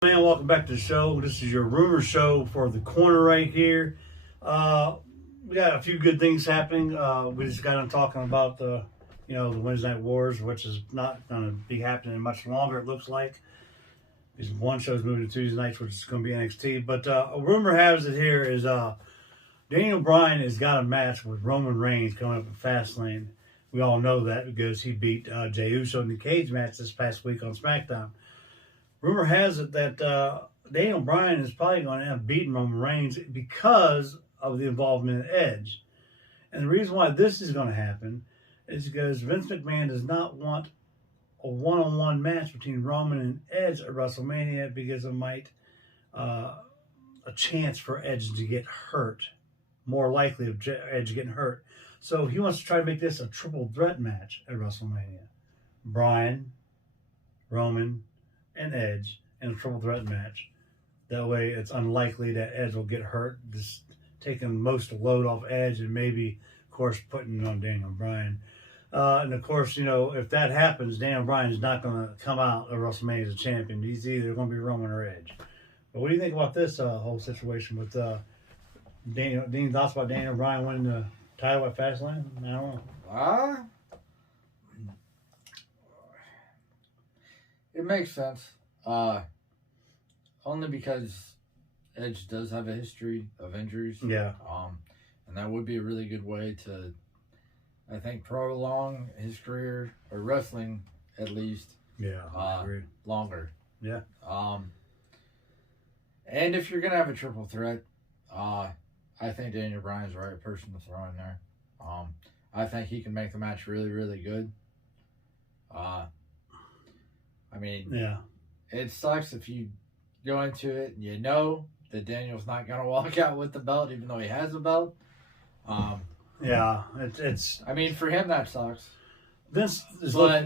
Man, welcome back to the show. This is your rumor show for the corner right here. We got a few good things happening. We just got on talking about the Wednesday Night Wars, which is not going to be happening much longer. It looks like because one show's moving to Tuesday nights, which is going to be NXT. But a rumor has it here is Daniel Bryan has got a match with Roman Reigns coming up at Fastlane. We all know that because he beat Jey Uso in the cage match this past week on SmackDown. Rumor has it that Daniel Bryan is probably going to end up beating Roman Reigns because of the involvement of Edge. And the reason why this is going to happen is because Vince McMahon does not want a one-on-one match between Roman and Edge at WrestleMania because it might a chance for Edge to get hurt, more likely of Edge getting hurt. So he wants to try to make this a triple threat match at WrestleMania. Bryan, Roman, and Edge in a triple threat match. That way, it's unlikely that Edge will get hurt, just taking most of the load off Edge and maybe, of course, putting it on Daniel Bryan. And of course, if that happens, Daniel Bryan is not going to come out of WrestleMania as a champion. He's either going to be Roman or Edge. But what do you think about this whole situation with Dean thoughts about Daniel Bryan winning the title at Fastlane? I don't know. It makes sense. Only because Edge does have a history of injuries. Yeah. And that would be a really good way to, I think, prolong his career, or wrestling at least. Yeah, I agree. Longer. Yeah. And if you're gonna have a triple threat, I think Daniel Bryan's the right person to throw in there. I think he can make the match really, really good. Yeah. It sucks if you go into it and you know that Daniel's not going to walk out with the belt, even though he has a belt. Yeah, it's. For him, that sucks. Vince is but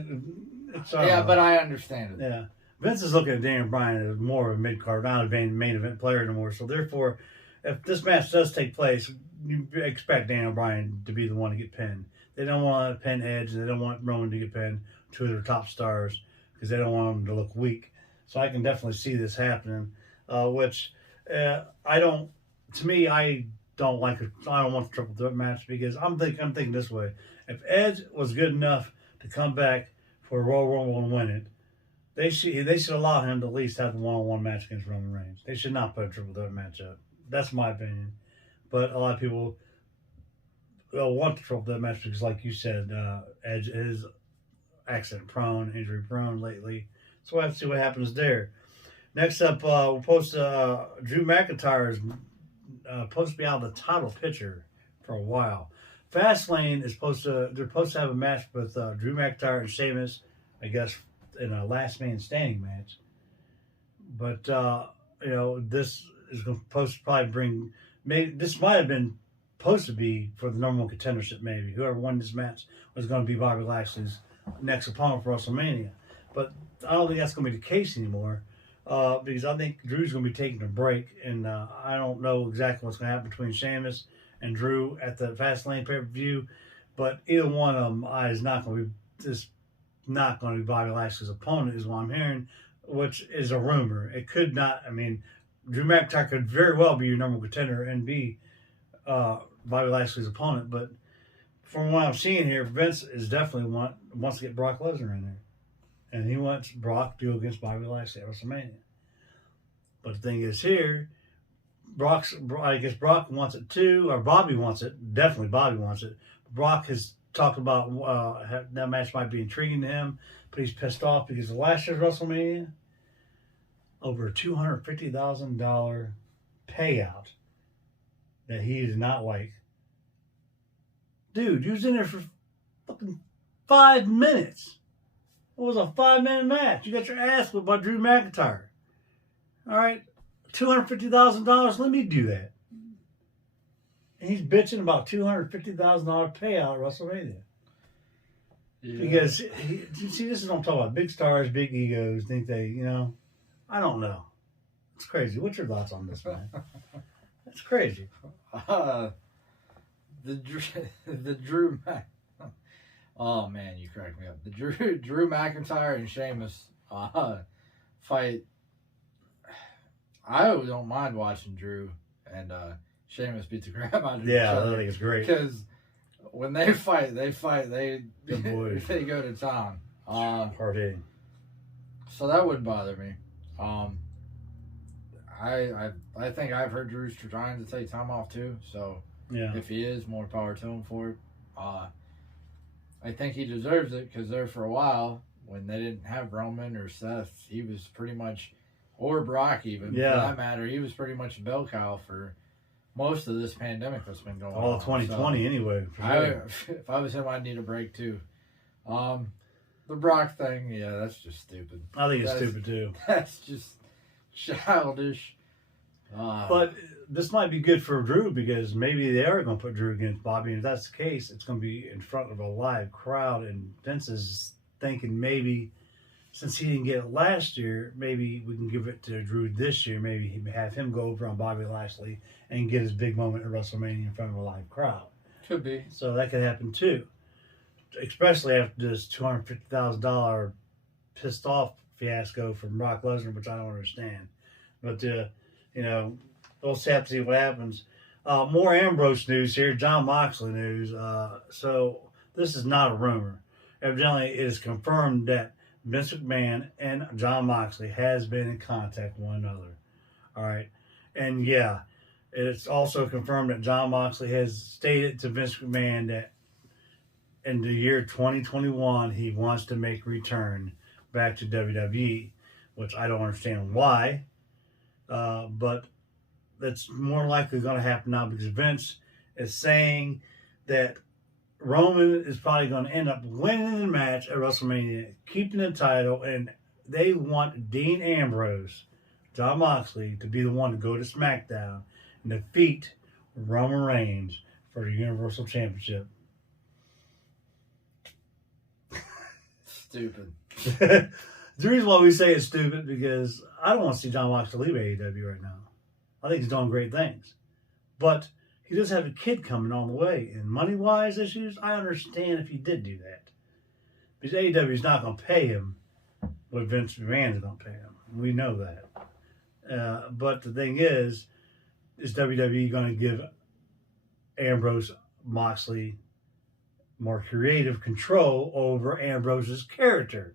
I understand it. Yeah, Vince is looking at Daniel Bryan as more of a mid card, not a main event player anymore. So therefore, if this match does take place, you expect Daniel Bryan to be the one to get pinned. They don't want to pin Edge. They don't want Roman to get pinned, two of their top stars, because they don't want them to look weak. So I can definitely see this happening, which I don't. To me, I don't like it. I don't want the triple threat match because I'm thinking this way: if Edge was good enough to come back for a Royal Rumble and win it, they should allow him to at least have the one-on-one match against Roman Reigns. They should not put a triple threat match up. That's my opinion. But a lot of people want the triple threat match because, like you said, Edge is accident prone, injury prone lately. So we'll have to see what happens there. Next up, we'll post Drew McIntyre is supposed to be out of the title picture for a while. Fastlane they're supposed to have a match with Drew McIntyre and Sheamus, I guess, in a last man standing match. But this is supposed to probably bring. Maybe this might have been supposed to be for the number one contendership. Maybe whoever won this match was going to be Bobby Lashley's next opponent for WrestleMania. But I don't think that's going to be the case anymore because I think Drew's going to be taking a break, and I don't know exactly what's going to happen between Sheamus and Drew at the Fastlane pay-per-view, but either one of them is not going to be Bobby Lashley's opponent, is what I'm hearing, which is a rumor. It could not. Drew McIntyre could very well be your number one contender and be Bobby Lashley's opponent, but from what I'm seeing here, Vince is definitely wants to get Brock Lesnar in there. And he wants Brock to go against Bobby Lashley at WrestleMania. But the thing is here, I guess Brock wants it too, or Bobby wants it. Definitely Bobby wants it. Brock has talked about that match might be intriguing to him, but he's pissed off because the last year's WrestleMania, over a $250,000 payout that he did not like. Dude, you was in there for fucking 5 minutes. It was a 5-minute match. You got your ass whipped by Drew McIntyre. All right, $250,000. Let me do that. And he's bitching about $250,000 payout at WrestleMania. Yeah. Because see, this is what I'm talking about. Big stars, big egos. Think they, I don't know. It's crazy. What's your thoughts on this, man? It's crazy. The Drew Oh man, you cracked me up. The Drew McIntyre and Sheamus fight. I don't mind watching Drew and Sheamus beat the crap out of each Yeah, I other. think it's great. Because when they fight, they Good boys. they go to town. Hard hitting. So that wouldn't bother me. I think I've heard Drew's trying to take time off too. So Yeah. if he is, more power to him for it. I think he deserves it because there for a while when they didn't have Roman or Seth, he was pretty much, or Brock even Yeah. for that matter, he was pretty much a bell cow for most of this pandemic that's been going on. All of 2020 anyway. For sure. If I was him, I'd need a break too. The Brock thing, yeah, that's just stupid. I think it's That's- stupid too. That's just childish. But this might be good for Drew because maybe they are going to put Drew against Bobby. And if that's the case, it's going to be in front of a live crowd. And Vince is thinking maybe since he didn't get it last year, maybe we can give it to Drew this year. Maybe he have him go over on Bobby Lashley and get his big moment at WrestleMania in front of a live crowd. Could be. So that could happen too, especially after this $250,000 pissed off fiasco from Brock Lesnar, which I don't understand. But we'll have to see what happens. More Ambrose news here, John Moxley news. So this is not a rumor. Evidently, it is confirmed that Vince McMahon and John Moxley has been in contact with one another. All right, and yeah, it's also confirmed that John Moxley has stated to Vince McMahon that in the year 2021 he wants to make a return back to WWE, which I don't understand why. But that's more likely going to happen now because Vince is saying that Roman is probably going to end up winning the match at WrestleMania, keeping the title, and they want Dean Ambrose, John Moxley, to be the one to go to SmackDown and defeat Roman Reigns for the Universal Championship. Stupid. The reason why we say it's stupid because I don't want to see John Moxley leave AEW right now. I think he's doing great things. But he does have a kid coming on the way. And money-wise issues, I understand if he did do that. Because AEW is not going to pay him what Vince McMahon is going to pay him. We know that. But the thing is WWE going to give Ambrose Moxley more creative control over Ambrose's character?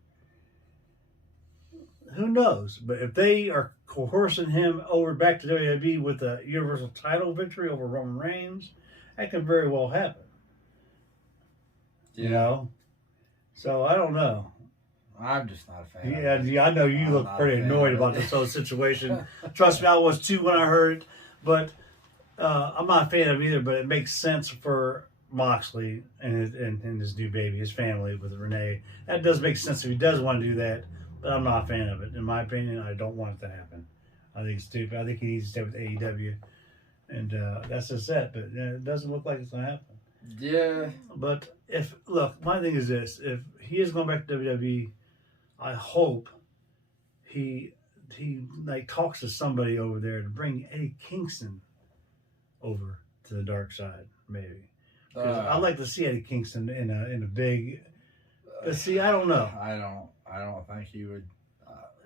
Who knows? But if they are coercing him over back to WWE with a Universal title victory over Roman Reigns, that could very well happen. You know? So I don't know. I'm just not a fan. Yeah, I know you I'm look not pretty a fan annoyed of about it. this whole situation. Trust me, I was too when I heard it. But I'm not a fan of it either, but it makes sense for Moxley and his new baby, his family with Renee. That does make sense if he does want to do that, but I'm not a fan of it. In my opinion, I don't want it to happen. I think it's stupid. I think he needs to stay with AEW. And that's just it. But it doesn't look like it's going to happen. Yeah. But my thing is this. If he is going back to WWE, I hope he like talks to somebody over there to bring Eddie Kingston over to the dark side, maybe. 'Cause I'd like to see Eddie Kingston in a big. But see, I don't know. I don't think he would.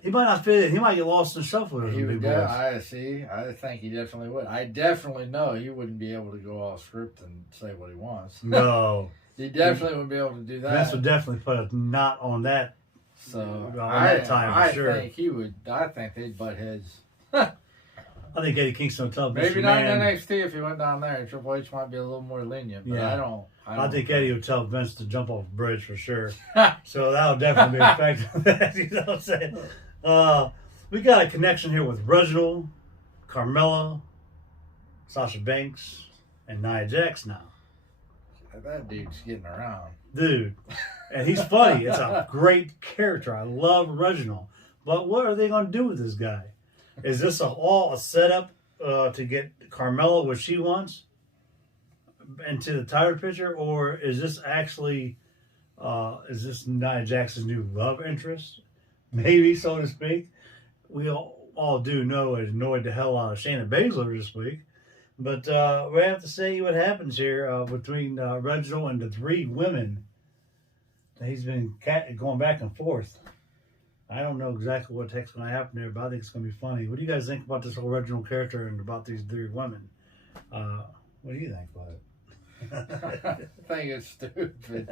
He might not fit in. He might get lost in the shuffle with He the would. big boys. I see. I think he definitely would. I definitely know he wouldn't be able to go off script and say what he wants. No, He definitely wouldn't be able to do that. Vince would definitely put a knot on that. So on that time, for I sure. think he would. I think they'd butt heads. I think Eddie Kingston will tell Vince Maybe not in McMahon. NXT if he went down there. Triple H might be a little more lenient, but Yeah. I don't. I think Eddie would tell Vince to jump off a bridge for sure. So that'll definitely be effective. You know what I'm saying? We got a connection here with Reginald, Carmella, Sasha Banks, and Nia Jax now. That dude's getting around. Dude. And he's funny. It's a great character. I love Reginald. But what are they going to do with this guy? Is this all a setup to get Carmella what she wants into the title picture? Or is this actually, is this Nia Jax's new love interest? Maybe, so to speak. We all do know it annoyed the hell out of Shayna Baszler this week. But we have to see what happens here between Reginald and the three women that he's been going back and forth. I don't know exactly what the heck's going to happen there, but I think it's going to be funny. What do you guys think about this whole original character and about these 3 women? What do you think about it? I think it's stupid.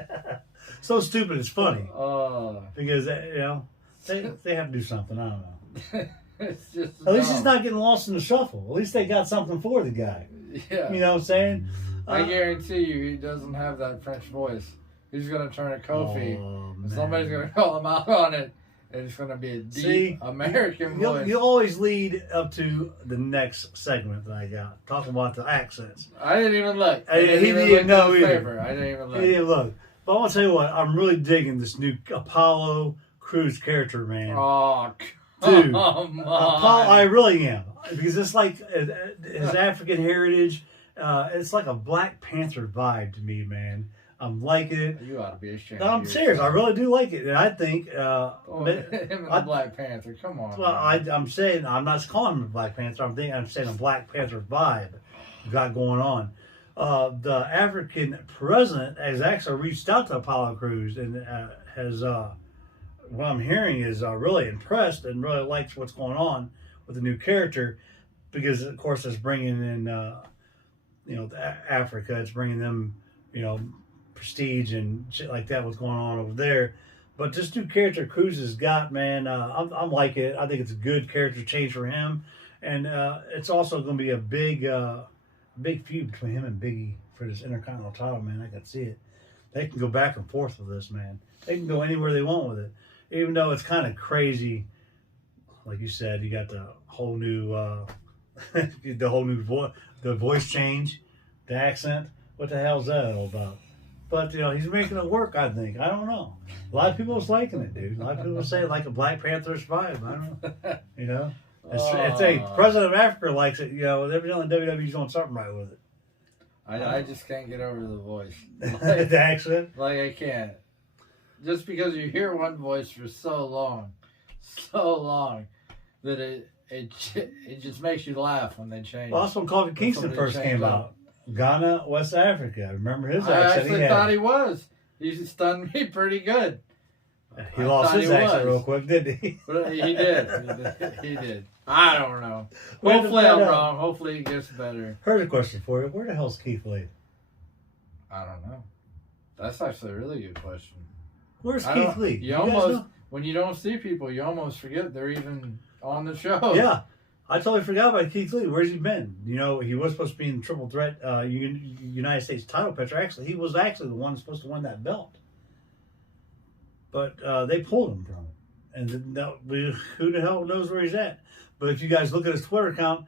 So stupid, it's funny. Oh, Because, they have to do something. I don't know. it's just. At least he's dumb. not getting lost in the shuffle. At least they got something for the guy. Yeah. You know what I'm saying? I guarantee you, he doesn't have that French voice. He's gonna turn a Kofi, Oh, and somebody's gonna call him out on it, and it's gonna be a deep American voice. You always lead up to the next segment that I got, talking about the accents. I didn't even look. He didn't know his either. paper. I didn't even look. Hey, look, but I want to tell you what, I'm really digging this new Apollo Crews character, man. Oh, Dude, come on. I really am, because it's like his African heritage. It's like a Black Panther vibe to me, man. I'm liking it. You ought to be ashamed. No, I'm of serious. I yourself. really do like it, and I think. Oh, him and the Black Panther. Come on. Well, man. I'm saying I'm not calling him a Black Panther. I'm saying a Black Panther vibe got going on. The African president has actually reached out to Apollo Crews and has. What I'm hearing is really impressed and really likes what's going on with the new character, because of course it's bringing in Africa. It's bringing them prestige and shit like that. What's going on over there. But this new character Cruz has got, man, I'm liking it. I think it's a good character change for him, and it's also going to be a big feud between him and Biggie for this Intercontinental title, man. I can see it. They can go back and forth with this, man. They can go anywhere they want with it, even though it's kind of crazy. Like you said, you got the whole new, the voice change, the accent. What the hell's that all about? But he's making it work. I think. I don't know. A lot of people is liking it, dude. A lot of people say like a Black Panther's vibe. I don't know. It's a president of Africa likes it. Evidently WWE's doing something right with it. I just can't get over the voice. The accent. Like I can't. Just because you hear one voice for so long, that it just makes you laugh when they change. Well, that's when Kofi Kingston somebody first changed came up. out. Ghana, West Africa. Remember his I accent? actually thought he was. He stunned me pretty good. He I lost thought his he accent was. real quick, didn't he? But he did. He did. I don't know. Where did Hopefully that I'm out? wrong. Hopefully it gets better. Here's a question for you. Where the hell's Keith Lee? I don't know. That's actually a really good question. Where's I Keith don't- Lee? You guys almost, know? when you don't see people, you almost forget they're even on the show. Yeah. I totally forgot about Keith Lee. Where's he been? He was supposed to be in the Triple Threat United States title picture. Actually, he was actually the one supposed to win that belt. But they pulled him from it. And who the hell knows where he's at? But if you guys look at his Twitter account,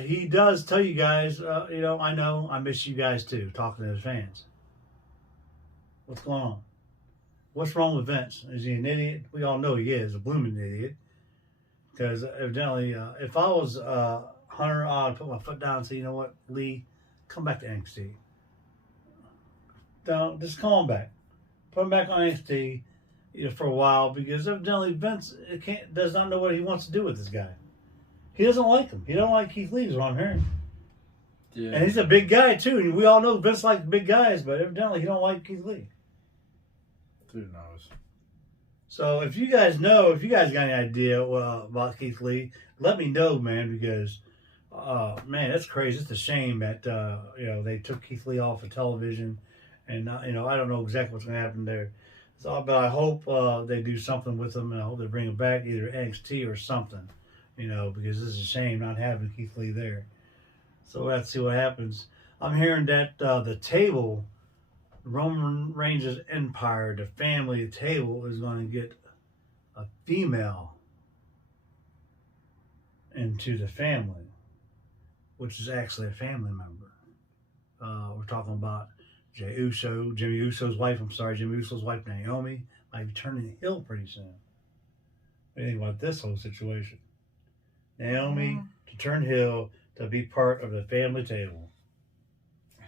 he does tell you guys, I know, I miss you guys too, talking to his fans. What's going on? What's wrong with Vince? Is he an idiot? We all know he is, a blooming idiot. Because evidently, if I was Hunter, I'd put my foot down and say, you know what, Lee, come back to NXT. Just come on back. Put him back on NXT for a while, because evidently Vince does not know what he wants to do with this guy. He doesn't like him. He don't like Keith Lee, is what I'm hearing. Yeah. And he's a big guy, too. And we all know Vince likes big guys, but evidently he don't like Keith Lee. Who knows? So if you guys got any idea about Keith Lee, let me know, man, because, man, that's crazy. It's a shame that, they took Keith Lee off of television, and, I don't know exactly what's going to happen there. So, but I hope they do something with him, and I hope they bring him back, either NXT or something, because this is a shame not having Keith Lee there. So we'll have to see what happens. I'm hearing that the table, Roman Reigns' empire, the family table, is going to get a female into the family, which is actually a family member. We're talking about Jimmy Uso's wife, Naomi, might be turning heel pretty soon. What do you think about this whole situation? Naomi to turn heel to be part of the family table.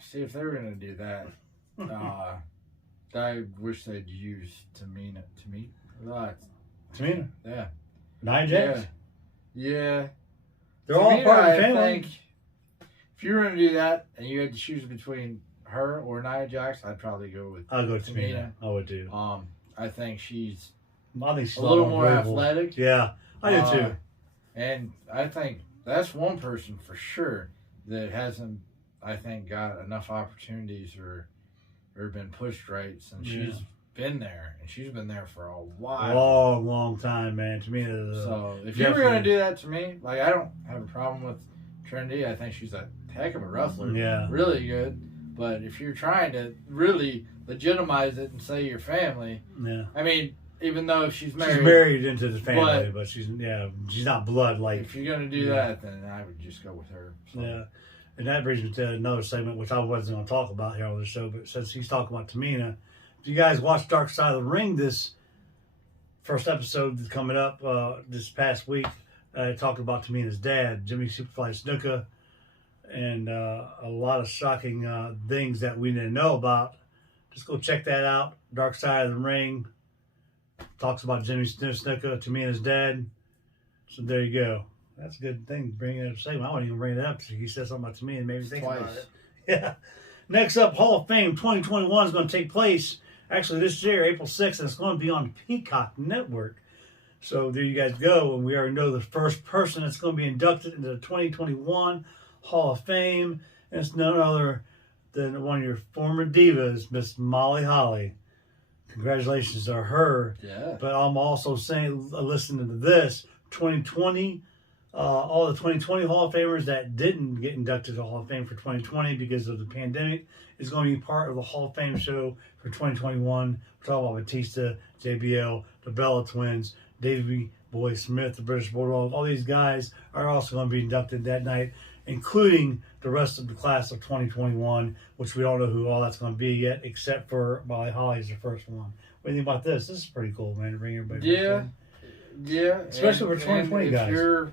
See, if they were going to do that, I wish they'd use Tamina. Tamina. Yeah. Nia Jax. Yeah. They're all Tamina, part of the I family. think if you were going to do that and you had to choose between her or Nia Jax, I'd probably go with I'll go Tamina. I would too. I think she's I think she's a little more unbelievable. athletic. Yeah, I do too. And I think that's one person for sure that hasn't, I think, got enough opportunities or been pushed right since she's been there, and she's been there for a while. Long time, man. To me, So if you were going to do that to me, like, I don't have a problem with Trinity. I think she's a heck of a wrestler. Yeah. Really good. But if you're trying to really legitimize it and say your family, yeah. I mean, even though she's married. She's married into the family, but she's not blood like. If you're going to do that, then I would just go with her. So. Yeah. And that brings me to another segment, which I wasn't going to talk about here on the show, but since he's talking about Tamina, if you guys watched Dark Side of the Ring, this first episode that's coming up this past week, I talked about Tamina's dad, Jimmy Superfly Snuka, and a lot of shocking things that we didn't know about. Just go check that out. Dark Side of the Ring talks about Jimmy Snuka, Tamina's dad. So there you go. That's a good thing to bring it up. Segment. I wouldn't even bring it up. He said something about Tamina and made me think about it. Yeah. Next up, Hall of Fame 2021 is going to take place actually this year, April 6th, and it's going to be on Peacock Network. So there you guys go, and we already know the first person that's going to be inducted into the 2021 Hall of Fame, and it's none other than one of your former divas, Miss Molly Holly. Congratulations to her. Yeah. But I'm also saying, listening to this, 2020, all the 2020 Hall of Famers that didn't get inducted to the Hall of Fame for 2020 because of the pandemic is going to be part of the Hall of Fame show for 2021. We're talking about Batista, JBL, the Bella Twins, Davey Boy Smith, the British Bulldog. All these guys are also going to be inducted that night, including the rest of the class of 2021, which we don't know who all that's going to be yet, except for Molly Holly's the first one. What do you think about this? This is pretty cool, man, to bring everybody back in. Yeah. Especially for 2020 guys. If you're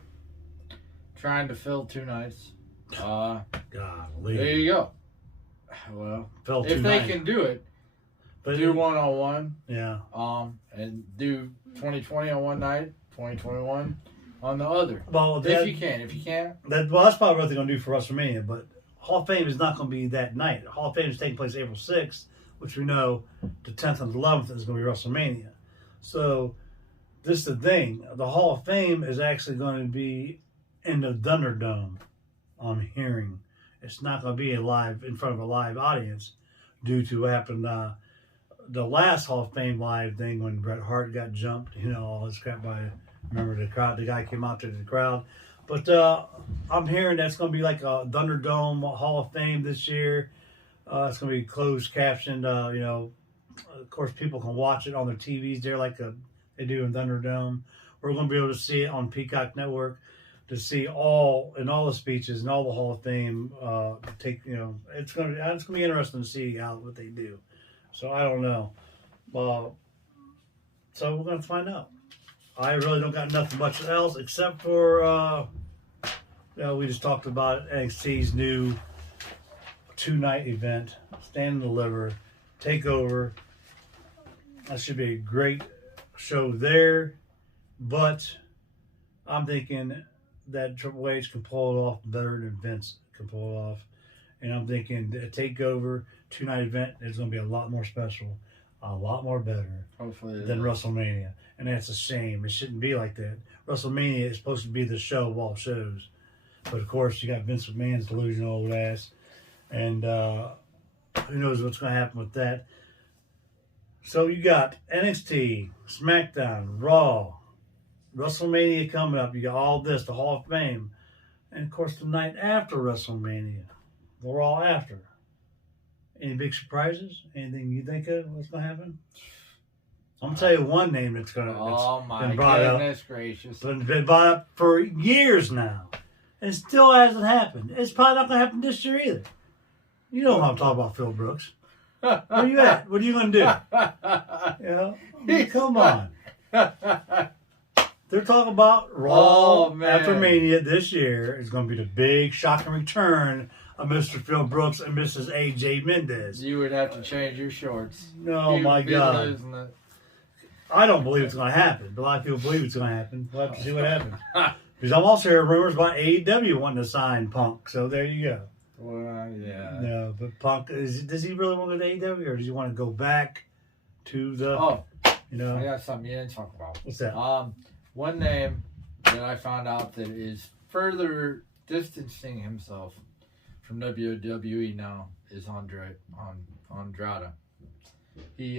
trying to fill 2 nights, Golly. there you go. Well, if they can do it, but do 1-on-1. Yeah. And do 2020 on one night, 2021 on the other. Well, if you can. If you can't. That's probably what they're going to do for WrestleMania, but Hall of Fame is not going to be that night. Hall of Fame is taking place April 6th, which we know the 10th and the 11th is going to be WrestleMania. So, this is the thing. The Hall of Fame is actually going to be in the Thunderdome, I'm hearing. It's not going to be live in front of a live audience due to what happened the last Hall of Fame live thing when Bret Hart got jumped, all this crap remember the crowd, the guy came out to the crowd. But I'm hearing that's going to be like a Thunderdome Hall of Fame this year. It's going to be closed captioned, of course people can watch it on their TVs there like they do in Thunderdome. We're going to be able to see it on Peacock Network to see all the speeches and all the Hall of Fame it's going to be interesting to see what they do. So I don't know. So we're going to find out. I really don't got nothing much else except for we just talked about NXT's new 2-night event, Stand and Deliver, Takeover. That should be a great show there, but I'm thinking that Triple H can pull it off better than Vince can pull it off. And I'm thinking a Takeover 2-night event is going to be a lot more special, a lot more better than WrestleMania. And that's a shame. It shouldn't be like that. WrestleMania is supposed to be the show of all shows. But of course, you got Vince McMahon's delusional old ass. And who knows what's going to happen with that. So you got NXT, SmackDown, Raw, WrestleMania coming up. You got all this, the Hall of Fame. And of course, the night after WrestleMania, the Raw after. Any big surprises? Anything you think of what's going to happen? I'm going to tell you one name that's going to my goodness gracious. It's been brought up for years now. And it still hasn't happened. It's probably not going to happen this year either. You know how I'm talking about Phil Brooks. Where are you at? What are you going to do? Come on. They're talking about Raw after Mania this year is going to be the big shocking return of Mr. Phil Brooks and Mrs. A.J. Mendez. You would have to change your shorts. No, my God. I don't believe it's going to happen, but a lot of people believe it's going to happen. We'll have to see what happens. Because I'm also hearing rumors about AEW wanting to sign Punk, so there you go. Well, yeah. No, but Punk, does he really want to go to AEW, or does he want to go back to the... You know, I got something you didn't talk about. what's that? One name that I found out that is further distancing himself from WWE now is Andrade. Andrade? He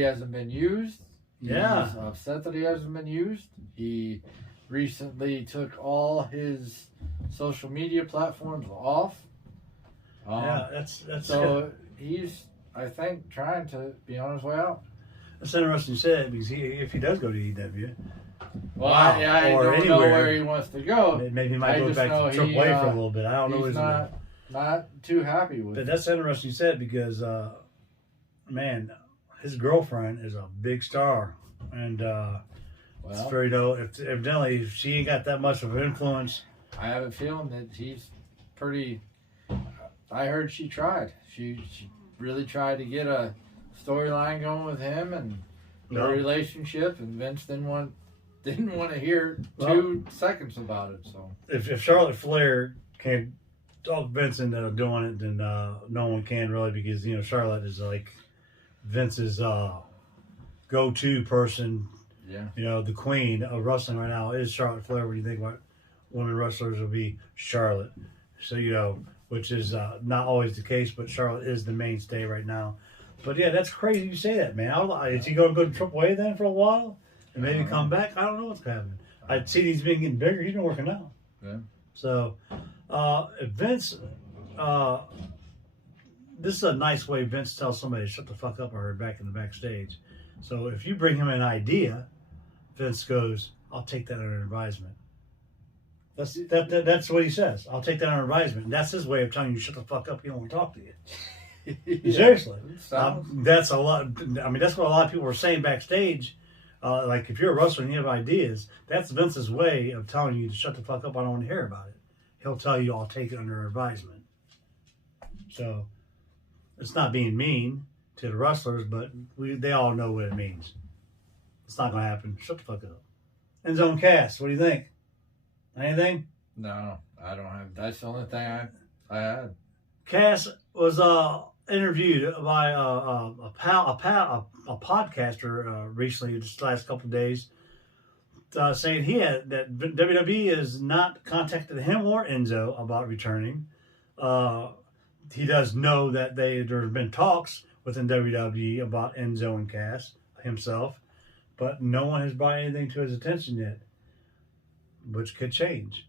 hasn't been used. Yeah. He's upset that he hasn't been used. He recently took all his social media platforms off. Yeah, that's so he's, I think, trying to be on his way out. That's interesting you said because if he does go to EW, Well, Wow. I Or don't know anywhere. where he wants to go. maybe he might I go just back know to he, AAA for a little bit. I don't know. He's His name. not too happy with But it. that's interesting you said because, man, his girlfriend is a big star, and it's Well, very evidently if she ain't got that much of an influence. I have a feeling that he's pretty. I heard she tried. She really tried to get a storyline going with him and their No. relationship, and Vince didn't want to hear Well- 2 seconds about it. So If Charlotte Flair can't talk Vince into doing it, then no one can really because Charlotte is like Vince's go-to person. yeah, The queen of wrestling right now is Charlotte Flair. When you think about women wrestlers, will be Charlotte. So which is not always the case, but Charlotte is the mainstay right now. But yeah, that's crazy you say that, man. Is he going to go to AAA then for a while and maybe come back? I don't know what's happening. I'd see he's been getting bigger. He's been working out. Yeah. So if Vince, this is a nice way Vince tells somebody to shut the fuck up. I heard back in the backstage. So if you bring him an idea, Vince goes, "I'll take that under advisement." That's what he says. I'll take that under advisement. And that's his way of telling you shut the fuck up. He don't want to talk to you. Yeah. Seriously, Sounds- that's a lot. I mean, that's what a lot of people were saying backstage. Like if you're a wrestler and you have ideas, that's Vince's way of telling you to shut the fuck up. I don't want to hear about it. He'll tell you, "I'll take it under advisement." So it's not being mean to the wrestlers, but they all know what it means. It's not going to happen. Shut the fuck up. End Zone Cast. What do you think? Anything? No, I don't have. That's the only thing I had. Cass was interviewed by a podcaster recently, just the last couple of days, saying that WWE has not contacted him or Enzo about returning. He does know that there's been talks within WWE about Enzo and Cass himself, but no one has brought anything to his attention yet, which could change.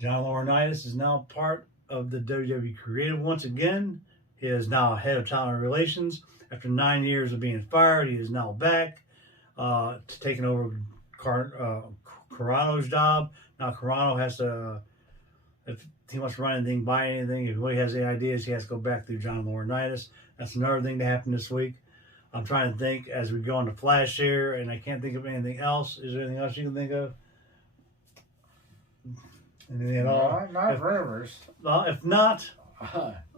John Laurinaitis is now part of the WWE creative once again. He is now head of talent relations. After 9 years of being fired, he is now back taking over Carano's job. Now Carano has to, if he wants to run anything, buy anything, if he has any ideas, he has to go back through John Laurinaitis. That's another thing that happened this week. I'm trying to think as we go on to Flash here, and I can't think of anything else. Is there anything else you can think of? Anything at all? Not rumors. Well, if not,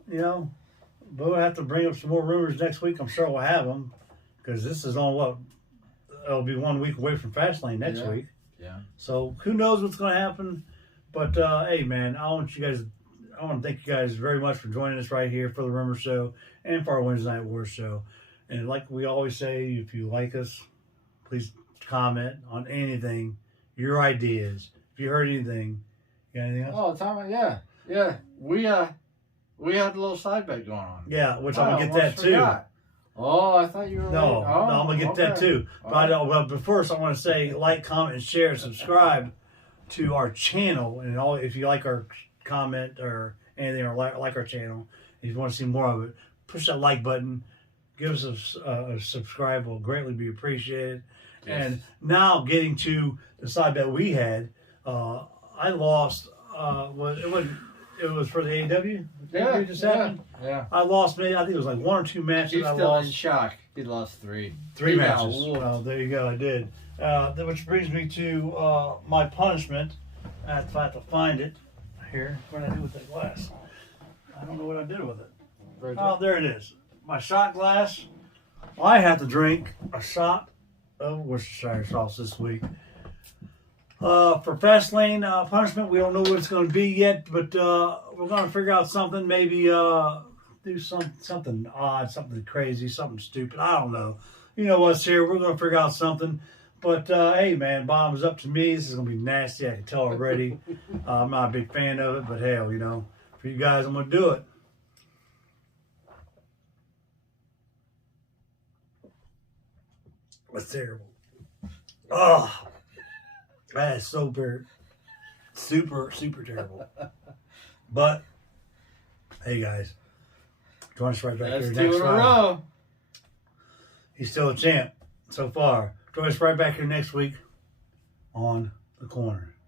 we'll have to bring up some more rumors next week. I'm sure we'll have them because this is on what? It'll be 1 week away from Fastlane next week. Yeah. So who knows what's going to happen? But hey, man, I want to thank you guys very much for joining us right here for the Rumor Show and for our Wednesday Night War Show. And like we always say, if you like us, please comment on anything, your ideas. If you heard anything, you got anything else? Oh, Tom, yeah. We had a little side bet going on. Yeah, which I'm gonna get that too. Forgot. Oh, I thought you were. No, oh, I'm gonna get that too. But first, I want to say like, comment, and share, and subscribe to our channel. And if you like our comment or anything, or like our channel, if you want to see more of it, push that like button. Give us a subscribe. Will greatly be appreciated. Yes. And now getting to the side bet we had, I lost. It was for the AEW. Yeah, Just happened. Yeah. I lost. Maybe I think it was like 1 or 2 matches. He's I still lost. in shock. He lost 3. 3 He got matches. whooped. Oh, there you go. I did. Which brings me to my punishment. I have to find it here. What did I do with that glass? I don't know what I did with it. Oh, there it is. My shot glass. I have to drink a shot of Worcestershire sauce this week. For Fastlane punishment, we don't know what it's going to be yet, but we're going to figure out something. Maybe do something odd, something crazy, something stupid. I don't know. you know what's here. We're gonna figure out something. But hey, man, bottoms up to me. This is gonna be nasty. I can tell already. I'm not a big fan of it, but hell, you know, for you guys, I'm gonna do it. That's terrible. Oh, that is so super terrible. But hey, guys, join us right back That's here 2 next in a time. row. He's still a champ so far. Join us right back here next week on The Corner.